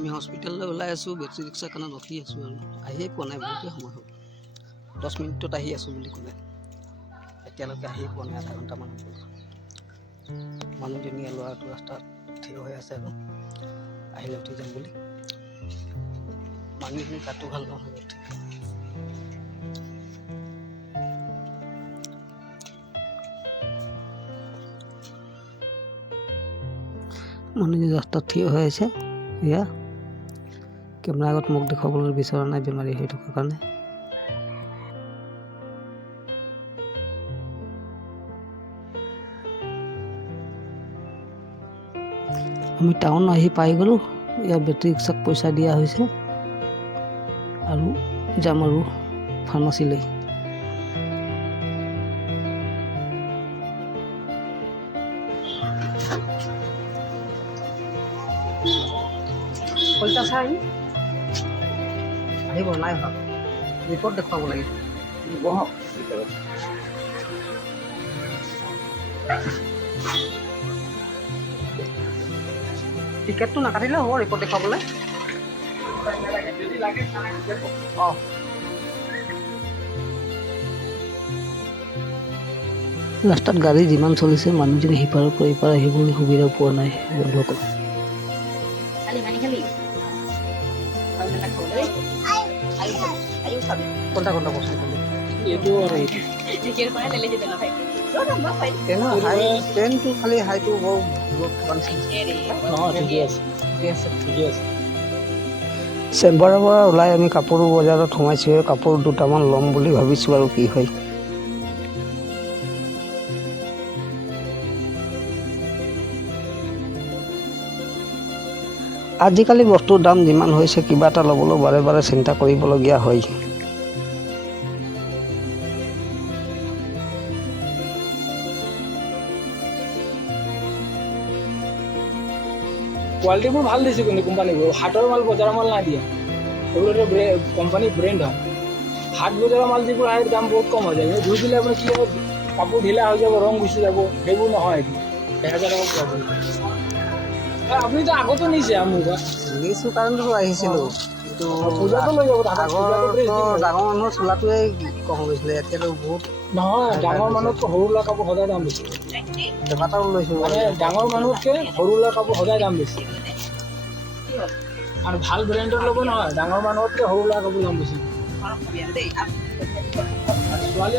আমি হস্পিটেললৈ ওলাই আছোঁ, বেটেৰী ৰিক্সাৰ কাৰণে ৰখি আছোঁ আৰু আহিয়ে পোৱা নাই, বহুতেই সময় হ'ল। 10 মিনিটত আহি আছোঁ বুলি ক'লে, এতিয়ালৈকে আহি পোৱা নাই, আধা ঘণ্টামান হ'ল। মানুহজনীয়ে ল'ৰাটো ৰাস্তাত থিয় হৈ আছে আৰু আহিলে উঠি যাম বুলি। মানুহজনী গাটো ভাল নহয় উঠি। মানুহজনী ৰাস্তাত থিয় হৈ আছে, এয়া কেমেৰা আগত মোক দেখুৱাবলৈ বিচৰা নাই, বেমাৰী হৈ থকাৰ কাৰণে। আমি টাউন আহি পাই গ'লোঁ। ইয়াৰ বেটেৰী ৰিক্সাক পইচা দিয়া হৈছে আৰু যাম আৰু ফাৰ্মাচীলৈ। কলিতা চাই আহিব নাই অহা, ৰিপৰ্ট দেখুৱাব লাগিব। টিকেটটো নাকাটিলে হ'ব ৰিপৰ্ট দেখুৱাবলৈ। অঁ ৰাস্তাত গাড়ী যিমান চলিছে, মানুহজনী সিপাৰৰ পৰা ইপাৰ আহিবলৈ সুবিধা পোৱা নাই বন্ধুসকল। কোনটা কোনটা পছন্দ কৰলে? এইটো আৰু এইটো ট্ৰেনটো খালি হাইটো বহুত নহয়, ঠিকে আছে, ঠিকে আছে। চেম্বাৰৰ পৰা ওলাই আমি কাপোৰ বজাৰত সোমাইছোঁ। কাপোৰ দুটামান ল'ম বুলি ভাবিছোঁ আৰু কি হয়। আজিকালি বস্তুৰ দাম যিমান হৈছে, কিবা এটা ল'বলৈ বাৰে বাৰে চিন্তা কৰিবলগীয়া হয়। কোৱালিটিবোৰ ভাল দিছে কিন্তু কোম্পানীবোৰ। হাটৰ মাল, বজাৰৰ মাল নাই দিয়া। এইবোৰতো কোম্পানী ব্ৰেণ্ড হয়। হাট বজাৰৰ মাল যিবোৰ আহে দাম বহুত কম হৈ যায়। ধুই দিলে আপুনি কি হ'ব, কাপোৰ ঢিলা হৈ যাব, ৰং গুচি যাব, সেইবোৰ নহয়। 1000 টকা পোৱা যায়। আপুনিতো আগতো নিছে মোৰ পৰা। নিছোঁ কাৰণেতো আহিছিলোঁ, কিন্তু পূজাটো লৈ যাব। আগৰতো ডাঙৰ মানুহৰ চোলাটোৱে কম গৈছিলে, এতিয়াতো বহুত নহয়, ডাঙৰ মানুহতকৈ সৰু ল'ৰা কাপোৰ সদায় দাম বেছি। কেইবাটাও লৈছোঁ। মানে ডাঙৰ মানুহতকৈ সৰু ল'ৰা কাপোৰ সদায় দাম বেছি। আৰু ভাল ব্ৰেণ্ডৰ ল'ব নহয়, ডাঙৰ মানুহতকৈ সৰু ল'ৰা কাপোৰ দাম বেছি। ছোৱালী